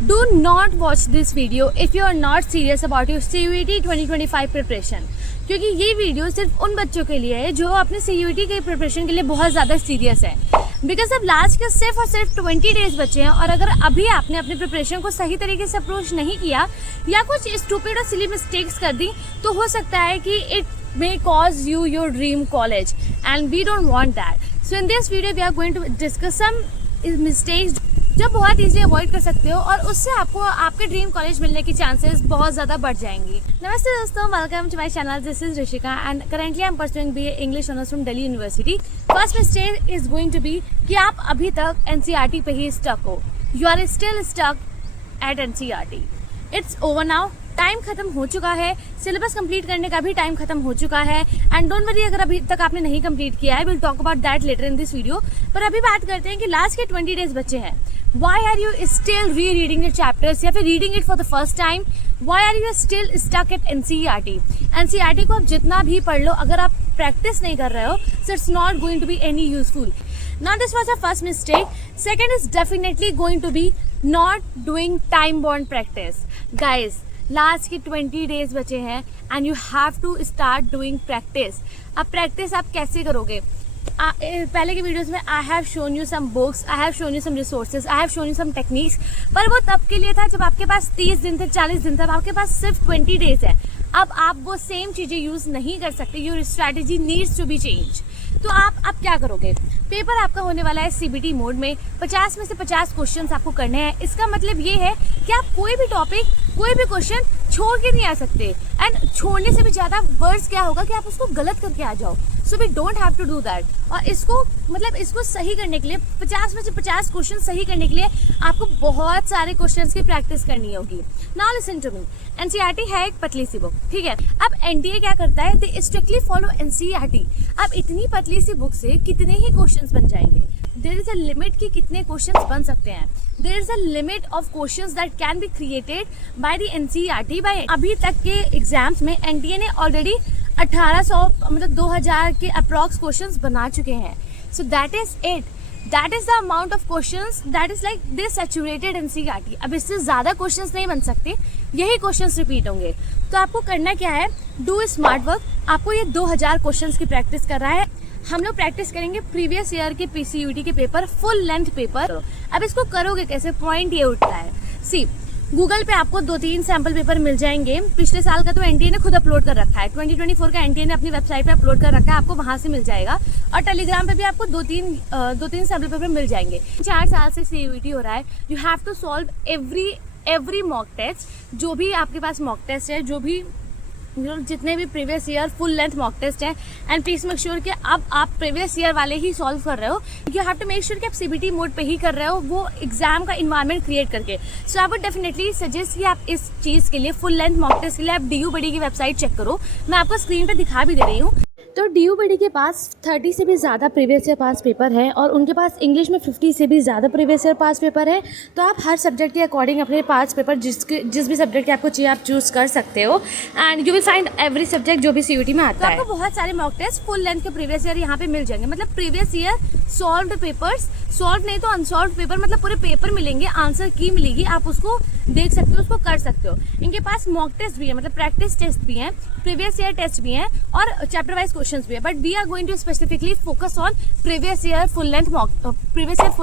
Do not watch this video if you are not serious about your CUET 2025 preparation. क्योंकि ये video सिर्फ उन बच्चों के लिए है जो अपने CUET के प्रिपरेशन के लिए बहुत ज़्यादा सीरियस है। बिकॉज अब लास्ट के सिर्फ और सिर्फ 20 डेज बचे हैं और अगर अभी आपने अपने प्रिपरेशन को सही तरीके से अप्रोच नहीं किया या कुछ स्टूपिड और सिली मिस्टेक्स कर दी तो हो सकता है कि it may cause you your dream college and we don't want that. So in this video we are going to discuss some mistakes जो बहुत ईजिली अवॉइड कर सकते हो और उससे आपको आपके ड्रीम कॉलेज मिलने की चांसेस बहुत ज़्यादा बढ़ जाएंगी। नमस्ते दोस्तों, welcome to my channel. This is Rishika and currently I am pursuing BA English honours from Delhi University. First mistake is going to be कि आप अभी तक NCERT पे ही स्टक हो। You are still stuck at NCERT। It's over now, time खत्म हो चुका है, सिलेबस कंप्लीट करने का भी टाइम खत्म हो चुका है एंड डोंट वरी अगर अभी तक आपने नहीं कंप्लीट किया है, will talk about that later in this video. पर अभी बात करते हैं कि लास्ट के 20 डेज बचे हैं। Why are you still rereading the chapters या फिर reading it for the first time? Why are you still stuck at NCERT? NCERT को आप जितना भी पढ़ लो, अगर आप प्रैक्टिस नहीं कर रहे हो, so it's not going to be any useful. Now this was our first mistake. Second is definitely going to be not doing time bound practice. Guys, last के 20 डेज बचे हैं and you have to start doing practice. अब practice आप कैसे करोगे? पहले के videos में I have shown you some books, I have shown you some resources, I have shown you some techniques, पर वो तब के लिए था जब आपके पास 30 दिन थे, 40 दिन थे। अब आपके पास सिर्फ 20 डेज है। अब आप वो सेम चीज़ें यूज़ नहीं कर सकते। Your strategy needs to be change. तो आप क्या करोगे? पेपर आपका होने वाला है CBT मोड में। 50 में से 50 क्वेश्चन आपको करने हैं। इसका मतलब ये है कि आप कोई भी टॉपिक, कोई भी क्वेश्चन छोड़ के नहीं आ सकते। एंड छोड़ने से भी ज़्यादा वर्ड्स क्या होगा कि आप उसको गलत करके आ जाओ। So we don't have to do that. और इसको सही करने के लिए 50 में से 50 क्वेश्चन सही करने के लिए आपको बहुत सारे क्वेश्चंस की प्रैक्टिस करनी होगी। Now listen to me. NCERT है एक पतली सी बुक, ठीक है। अब NTA क्या करता है? दे स्ट्रिक्टली फॉलो NCERT। अब इतनी पतली सी बुक से कितने ही क्वेश्चंस बन जाएंगे? देयर इज अ लिमिट कि कितने क्वेश्चंस बन सकते हैं। There is a limit of questions that can be created by the NCERT। By अभी तक के एग्जाम्स में NTA ने ऑलरेडी 1800 मतलब 2000 के अप्रॉक्स क्वेश्चंस बना चुके हैं। So that is it, that is the amount of questions that is like they saturated NCERT। अब इससे ज़्यादा क्वेश्चंस नहीं बन सकते, यही क्वेश्चंस रिपीट होंगे। तो आपको करना क्या है? Do smart work. आपको ये 2000 क्वेश्चंस की प्रैक्टिस कर रहा है। हम लोग प्रैक्टिस करेंगे प्रीवियस ईयर के PCUET के पेपर, फुल लेंथ पेपर। अब इसको करोगे कैसे? पॉइंट ये उठता है, सी गूगल पे आपको 2-3 सैम्पल पेपर मिल जाएंगे। पिछले साल का तो NTA ने खुद अपलोड कर रखा है, 2024 का NTA ने अपनी वेबसाइट पे अपलोड कर रखा है, आपको वहां से मिल जाएगा। और टेलीग्राम पे भी आपको 2-3 सैम्पल पेपर मिल जाएंगे। 4 साल से CUET हो रहा है। You have to solve every mock test. जो भी आपके पास मॉक टेस्ट है, जो भी जितने भी previous year full length mock test है, एंड प्लीज मेक श्योर कि अब आप प्रीवियस ईयर वाले ही सॉल्व कर रहे हो। You have to make sure कि आप CBT मोड पे ही कर रहे हो, वो एग्जाम का इन्वायरमेंट क्रिएट करके। सो आई वुड डेफिनेटली सजेस्ट कि आप इस चीज़ के लिए, फुल लेंथ मॉक टेस्ट के लिए आप DU बडी की वेबसाइट चेक करो। मैं आपको स्क्रीन पर दिखा भी दे रही हूँ। तो DU बडी के पास 30 से भी ज़्यादा प्रीवियस ईयर पास पेपर है और उनके पास इंग्लिश में 50 से भी ज़्यादा प्रीवियस ईयर पास पेपर है। तो आप हर सब्जेक्ट के अकॉर्डिंग अपने पास पेपर जिस भी सब्जेक्ट के आपको चाहिए आप चूज़ कर सकते हो and you will find every subject जो भी CUET में आता है। तो आपको बहुत सारे मॉक टेस्ट फुल लेंथ के प्रीवियस ईयर यहाँ पे मिल जाएंगे। मतलब previous year solved papers, solve नहीं तो अनसॉल्व पेपर, मतलब पूरे पेपर मिलेंगे, आंसर की मिलेगी, आप उसको देख सकते हो, उसको कर सकते हो। इनके पास मॉक टेस्ट भी है, मतलब प्रैक्टिस टेस्ट भी है, प्रीवियस ईयर टेस्ट भी है और चैप्टर वाइज क्वेश्चंस भी है। But we are going to specifically focus on previous year full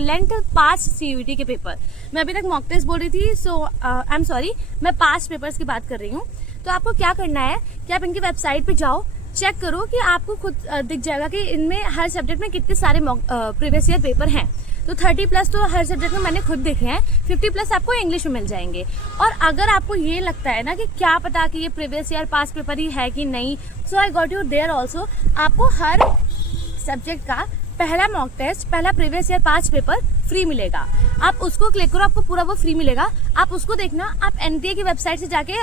length past CUET के पेपर। मैं अभी तक मॉक टेस्ट बोल रही थी, सो आई एम सॉरी, मैं पास पेपर्स की बात कर रही हूँ। तो आपको क्या करना है कि आप इनकी वेबसाइट पे जाओ, चेक करो कि आपको खुद दिख जाएगा कि इनमें हर सब्जेक्ट में कितने सारे प्रीवियस ईयर पेपर हैं। तो 30+ तो हर सब्जेक्ट में मैंने खुद देखे हैं, 50+ आपको इंग्लिश में मिल जाएंगे। और अगर आपको ये लगता है ना कि क्या पता कि ये प्रीवियस ईयर पास पेपर ही है कि नहीं, so I got you there also. आपको हर सब्जेक्ट का पहला मॉक टेस्ट, पहला previous year pass paper free मिलेगा। आप उसको क्लिक करो, आपको पूरा वो फ्री मिलेगा। आप उसको देखना। आप NTA की वेबसाइट से जाके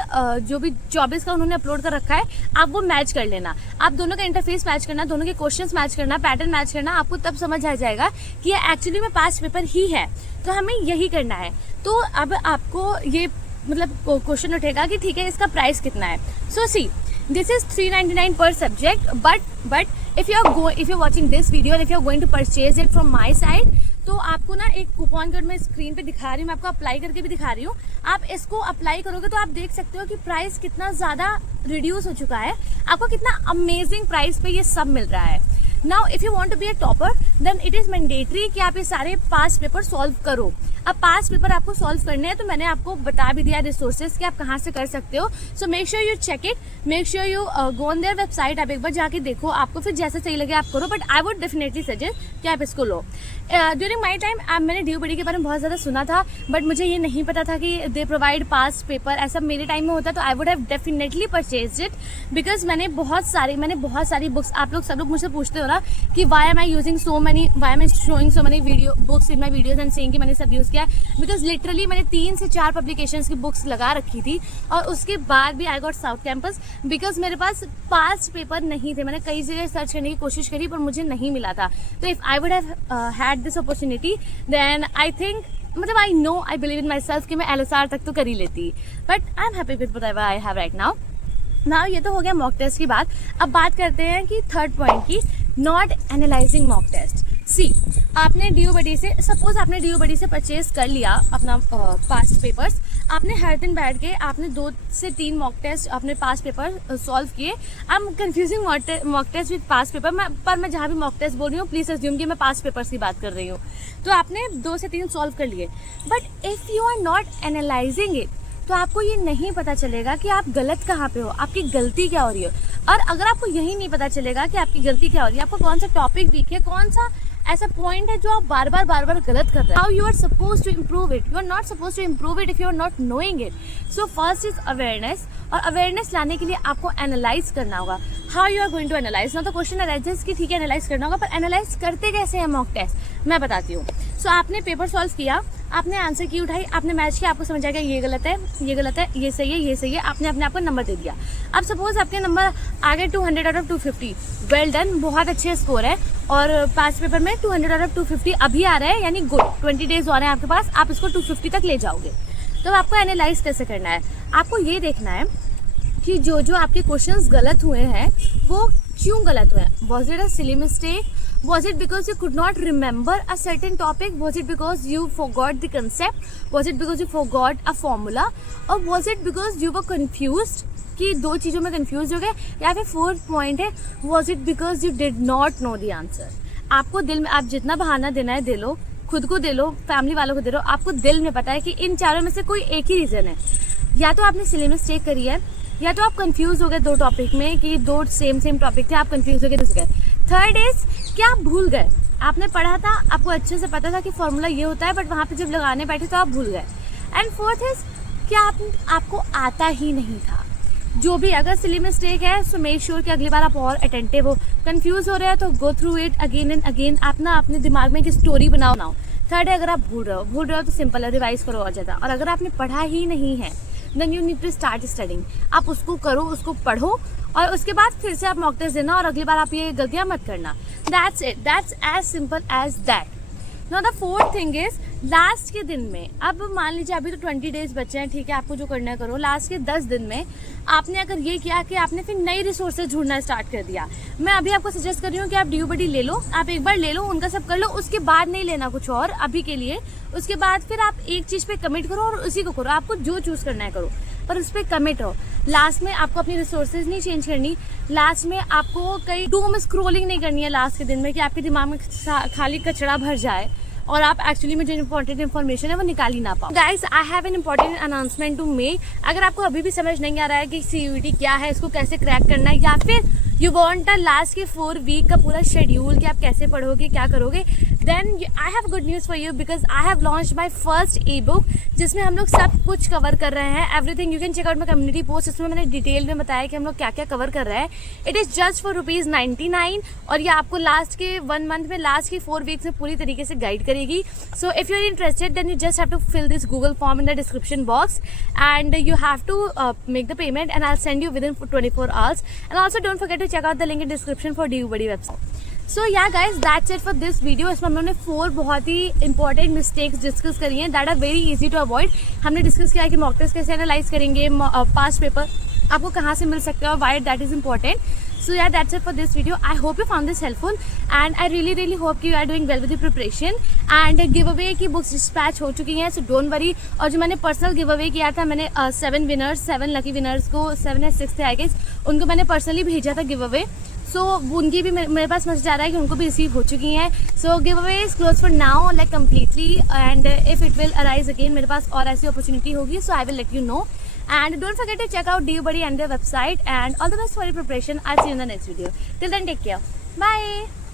जो भी 24 का उन्होंने अपलोड कर रखा है, आप वो मैच कर लेना। आप दोनों का इंटरफेस मैच करना, दोनों के क्वेश्चंस मैच करना, पैटर्न मैच करना। आपको तब समझ आ जाएगा कि ये एक्चुअली में पास पेपर ही है। तो हमें यही करना है। तो अब आपको ये मतलब क्वेश्चन उठेगा कि ठीक है, इसका प्राइस कितना है। सो सी, this is 399 per subject, but if you're watching this video and if you're going to purchase it from my side, तो आपको ना एक कूपन कोड मैं स्क्रीन पे दिखा रही हूँ, मैं आपको अप्लाई करके भी दिखा रही हूँ। आप इसको अप्लाई करोगे तो आप देख सकते हो कि प्राइस कितना ज़्यादा रिड्यूस हो चुका है, आपको कितना अमेजिंग प्राइस पे ये सब मिल रहा है। Now if you want to be a topper then it is mandatory कि आप ये सारे पास्ट पेपर सॉल्व करो। अब पास्ट पेपर आपको सॉल्व करने हैं तो मैंने आपको बता भी दिया रिसोर्सेज कि आप कहाँ से कर सकते हो। So make sure you check it, make sure you go on their website, आप एक बार जाके देखो, आपको फिर जैसा सही लगे आप करो, but I would definitely suggest कि आप इसको लो। ड्यूरिंग माई टाइम मैंने DOBD के बारे में बहुत ज़्यादा सुना था, बट मुझे ये नहीं पता था कि दे प्रोवाइड पास्ट पेपर, ऐसा मेरे टाइम में होता तो आई would have definitely purchase it, because मैंने बहुत सारी बुक्स, आप लोग सब लोग मुझसे पूछते हो ना कि why am I using so many, why am I showing so many video books in my videos and saying कि मैंने सब यूज़ किया है, बिकॉज लिटरली मैंने 3 से 4 पब्लिकेशंस की बुक्स लगा रखी थी और उसके बाद भी I got south campus because मेरे पास पास्ट पेपर नहीं थे। मैंने कई जगह सर्च करने की कोशिश करी पर मुझे नहीं मिला था। तो if I would have had this opportunity then I think, मतलब I know, I believe in myself कि मैं LSR तक तो कर ही लेती, but I am happy with whatever I have right now. ये तो हो गया मॉक टेस्ट की बात। अब बात करते हैं कि थर्ड पॉइंट की, नॉट एनालाइजिंग मॉक टेस्ट। सी, आपने DOBD से, सपोज आपने DOBD से परचेज कर लिया अपना पास्ट पेपर्स, आपने हर दिन बैठ के आपने 2 से 3 मॉक टेस्ट अपने पास्ट पेपर सॉल्व किए। I am confusing mock test with past paper, मैं जहाँ भी मॉक टेस्ट बोल रही हूँ प्लीज़ अज्यूम कि मैं पास्ट पेपर्स की बात कर रही हूँ। तो आपने 2 से 3 सॉल्व कर लिए, but if you are not analysing it तो आपको ये नहीं पता चलेगा कि आप गलत कहाँ पे हो, आपकी गलती क्या हो रही है। और अगर आपको यही नहीं पता चलेगा कि आपकी गलती क्या हो रही है, आपको कौन सा टॉपिक वीक है, कौन सा ऐसा पॉइंट है जो आप बार बार गलत कर रहे हैं, how you are suppose to improve it, you are not suppose to improve it if you are not knowing it. So first is awareness, और अवेयरनेस लाने के लिए आपको एनालाइज करना होगा। How you are going to analyse, ना तो question arises कि ठीक है एनालाइज करना होगा, पर एनालाइज करते कैसे हैं मॉक टेस्ट, मैं बताती हूँ। सो आपने पेपर सॉल्व किया, आपने आंसर की उठाई, आपने मैच किया, आपको समझ आ गया ये गलत है, ये गलत है, ये सही है, ये सही है, आपने अपने आप को नंबर दे दिया। अब सपोज आपके नंबर आ गए 200 आउट ऑफ 250, वेल डन, बहुत अच्छे स्कोर है, और पास्ट पेपर में 200 आउट ऑफ 250 अभी आ रहा है, यानी गुड, 20 डेज और हैं आपके पास, आप इसको 250 तक ले जाओगे। तो आपको एनालाइज कैसे करना है, आपको ये देखना है कि जो आपके क्वेश्चंस गलत हुए हैं वो क्यों गलत हुए हैं। Was it a silly mistake, was it because you could not remember a certain topic, was it because you forgot the concept, was it because you forgot a formula, or was it because you were confused, कि 2 चीज़ों में confuse हो गए, या फिर 4th point है was it because you did not know the answer। आपको दिल में, आप जितना बहाना देना है दे लो, खुद को दे लो, फैमिली वालों को दे लो, आपको दिल में पता है कि इन चारों में से कोई एक ही रीज़न है, या तो आपने सिली मिस्टेक करी है, या तो आप कंफ्यूज हो गए 2 टॉपिक में कि 2 सेम टॉपिक थे, आप कंफ्यूज हो गए दूसरे। थर्ड इज कि आप भूल गए, आपने पढ़ा था, आपको अच्छे से पता था कि फॉर्मूला ये होता है, बट वहाँ पे जब लगाने बैठे तो आप भूल गए। एंड फोर्थ इज कि आपको आता ही नहीं था। जो भी अगर सिली मिस्टेक है सो मेक श्योर कि अगली बार आप और अटेंटिव हो। कंफ्यूज हो रहे हैं तो go through it again and again, आप ना अपने दिमाग में एक स्टोरी बनाओ। थर्ड है अगर आप भूल रहे हो तो सिंपल है, रिवाइज करो और ज़्यादा। और अगर आपने पढ़ा ही नहीं है then you need to start studying, आप उसको करो, उसको पढ़ो, और उसके बाद फिर से आप मॉक टेस्ट देना, और अगली बार आप ये गलतियाँ मत करना। That's it, that's as simple as that. Now the fourth thing is last के दिन में, अब मान लीजिए अभी तो 20 डेज बचे हैं, ठीक है, आपको जो करना है करो। लास्ट के 10 दिन में आपने अगर ये किया कि आपने फिर नई रिसोर्सेज ढूंढना स्टार्ट कर दिया, मैं अभी आपको सजेस्ट कर रही हूँ कि आप DOBD ले लो, आप एक बार ले लो, उनका सब कर लो, उसके बाद नहीं लेना कुछ और अभी के लिए। उसके बाद फिर आप एक चीज़ पे कमिट करो और उसी को करो, आपको जो चूज़ करना है करो, पर उस पर कमिट हो। लास्ट में आपको अपनी रिसोर्सेज नहीं चेंज करनी, लास्ट में आपको कहीं डूम स्क्रोलिंग नहीं करनी है लास्ट के दिन में कि आपके दिमाग में खाली कचरा भर जाए और आप एक्चुअली में जो इंपॉर्टेंट इन्फॉर्मेशन है वो निकाल ही ना पाओ। Guys, I have an important announcement to make. अगर आपको अभी भी समझ नहीं आ रहा है कि CUET क्या है, इसको कैसे क्रैक करना है, या फिर यू वांट अ लास्ट के 4 वीक का पूरा शेड्यूल कि आप कैसे पढ़ोगे, क्या करोगे, then I have good news for you, because I have launch my first ebook जिसमें हम लोग सब कुछ कवर कर रहे हैं, everything. You can check out my community post, इसमें मैंने डिटेल में बताया कि हम लोग क्या क्या कवर कर रहे हैं। इट इज़ जस्ट फॉर ₹99, और ये आपको लास्ट के 1 मंथ में, लास्ट के 4 वीक्स में पूरी तरीके से गाइड करेगी। So if you are interested then you just have to fill this Google form in the description box and you have to make the payment and I will send you within 24 hours। And also don't forget to check out the link in description for DOBD website. So yeah guys, that's it for this video. इसमें हम लोगों ने 4 बहुत ही important mistakes discuss करी हैं that are very easy to avoid. हमने discuss किया कि मॉक टेस्ट कैसे एनालाइज करेंगे, पास्ट पेपर आपको कहाँ से मिल सकते हैं और why that is important. So yeah, that's it for this video. I hope you found this helpful and I really hope you are doing well with the preparation. And giveaway की books dispatch हो चुकी हैं, so don't worry. और जो मैंने personal give away किया था, मैंने 7 लकी विनर्स को 7 या 6 थे आई गेस, उनको मैंने पर्सनली भेजा था गिव अवे. सो उनकी भी मेरे पास मैसेज आ रहा है कि उनको भी रिसीव हो चुकी हैं. So giveaway is close for now like completely, and if it will arise again, मेरे पास और ऐसी अपॉर्चुनिटी होगी, so I will let you know. And don't forget to check out DU Buddy and their website. And all the best for your preparation. I'll see you in the next video. Till then, take care. Bye.